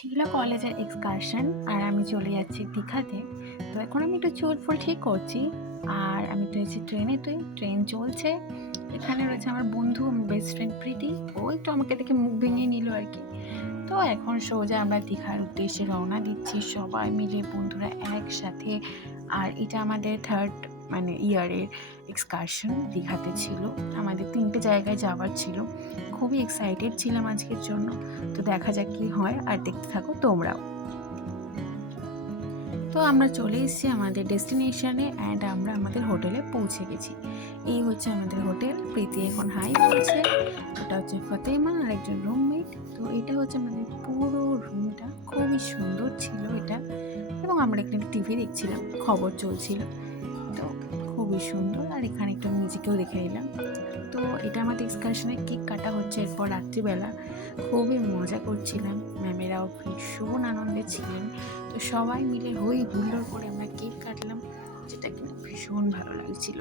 ছিল কলেজের এক্সকারশন আর আমি চলে যাচ্ছি দীঘাতে। তো এখন আমি একটু চুলফুল ঠিক করছি আর আমি তো এসেছি ট্রেনেতে। ট্রেন চলছে, এখানে রয়েছে আমার বন্ধু, আমার বেস্ট ফ্রেন্ড প্রীতি। ও একটু আমাকে দেখে মুখ ভেঙে নিল আর কি। তো এখন সোজা আমরা দীঘার উদ্দেশ্যে রওনা দিচ্ছি সবাই মিলে, বন্ধুরা একসাথে। আর এটা আমাদের থার্ড ইয়ারের এক্সকারশন দীঘাতে ছিল। আমাদের 3টে জায়গায় যাওয়ার ছিল, খুবই এক্সাইটেড ছিলাম আজকের জন্য। তো দেখা যাক কি হয়, আর দেখতে থাকো তোমরাও। তো আমরা চলে এসেছি আমাদের ডেস্টিনেশনে অ্যান্ড আমরা আমাদের হোটেলে পৌঁছে গেছি। এই হচ্ছে আমাদের হোটেল। প্রীতি এখন হাই বলছে। ওটা হচ্ছে ফতেমা আর একজন রুমমেট। তো এটা হচ্ছে আমাদের পুরো রুমটা, খুবই সুন্দর ছিল এটা। এবং আমরা এখানে টিভি দেখছিলাম, খবর চলছিল। তো খুবই সুন্দর। আর এখানে একটু মিউজিকেও দেখে নিলাম। তো এটা আমাদের এক্সকারশনে কেক কাটা হচ্ছে এরপর রাত্রিবেলা। খুবই মজা করছিলাম, ম্যামেরাও ভীষণ আনন্দে ছিলেন। তো সবাই মিলে হই হুল্লোড় করে আমরা কেক কাটলাম, যেটা কিনা ভীষণ ভালো লাগছিল।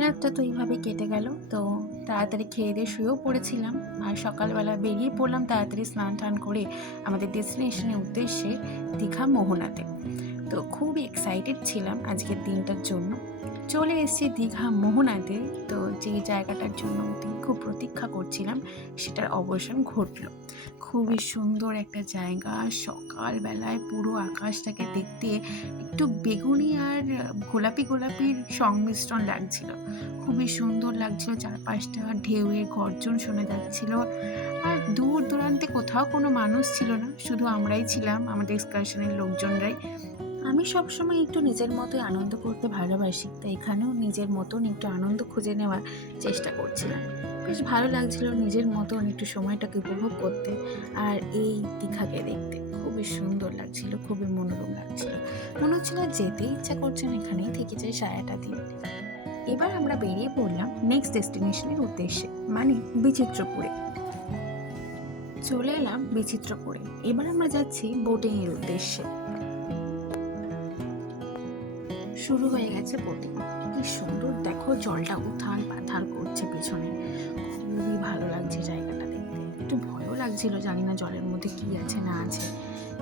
রাতটা তো এইভাবে কেটে গেল। তো তাড়াতাড়ি খেয়ে দিয়ে শুয়েও পড়েছিলাম। আর সকালবেলা বেরিয়ে পড়লাম তাড়াতাড়ি স্নান টান করে আমাদের ডেস্টিনেশনের উদ্দেশ্যে, দীঘা মোহনাতে। তো খুবই এক্সাইটেড ছিলাম আজকের দিনটার জন্য। চলে এসেছি দীঘা মোহনাতে। তো যে জায়গাটার জন্য খুব প্রতীক্ষা করছিলাম সেটার অবসান ঘটলো। খুবই সুন্দর একটা জায়গা। সকালবেলায় পুরো আকাশটাকে দেখতে একটু বেগুনি আর গোলাপি গোলাপির সংমিশ্রণ লাগছিল। খুবই সুন্দর লাগছিল, চারপাশটা ঢেউয়ের গর্জন শোনা যাচ্ছিল। আর দূর দূরান্তে কোথাও কোনো মানুষ ছিল না, শুধু আমরাই ছিলাম, আমাদের এক্সকারশনের লোকজনরাই। আমি সবসময় একটু নিজের মতোই আনন্দ করতে ভালোবাসি, তাই এখানেও নিজের মতন একটু আনন্দ খুঁজে নেওয়ার চেষ্টা করছিলাম। বেশ ভালো লাগছিল নিজের মতন একটু সময়টাকে উপভোগ করতে। আর এই দীঘাকে দেখতে খুবই সুন্দর লাগছিল, খুবই মনোরম লাগছিল। মনে হচ্ছিল আর যেতেই ইচ্ছা করছে না, এখানেই থেকে যাই সারাটা দিন। এবার আমরা বেরিয়ে পড়লাম নেক্সট ডেস্টিনেশনের উদ্দেশ্যে, মানে বিচিত্রপুরে। চলে এলাম বিচিত্রপুরে। এবার আমরা যাচ্ছি বোটিং এর উদ্দেশ্যে। শুরু হয়ে গেছে বোটিং। কি সুন্দর দেখো, জলটা উথাল পাথাল করছে পেছনে। খুবই ভালো লাগছে জায়গাটা দেখতে। একটু ভয়ও লাগছিল, জানি না জলের মধ্যে কি আছে না আছে,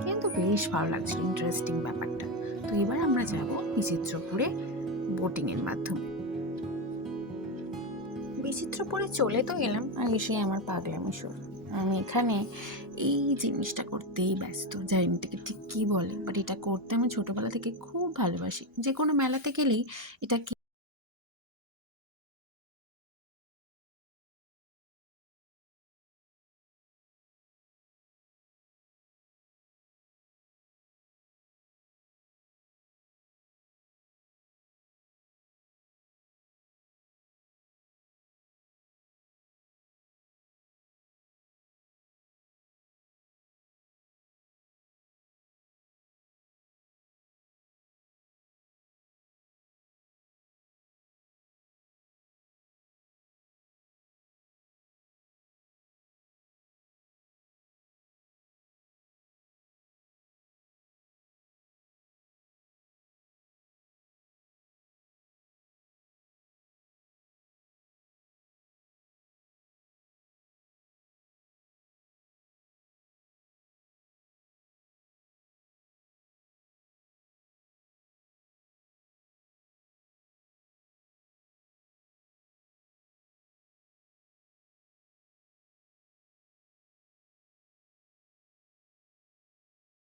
কিন্তু বেশ ভালো লাগছিল, ইন্টারেস্টিং ব্যাপারটা। তো এবার আমরা যাব বিচিত্রপুরে বোটিং এর মাধ্যমে। বিচিত্রপুরে চলে তো এলাম, আর এসে আমার পাগলামি শুরু। আমি এখানে এই জিনিসটা করতেই ব্যস্ত, জানি না এটাকে ঠিক কী বলে, বাট এটা করতে আমি ছোটোবেলা থেকে খুব ভালোবাসি। যে কোনো মেলাতে গেলেই এটা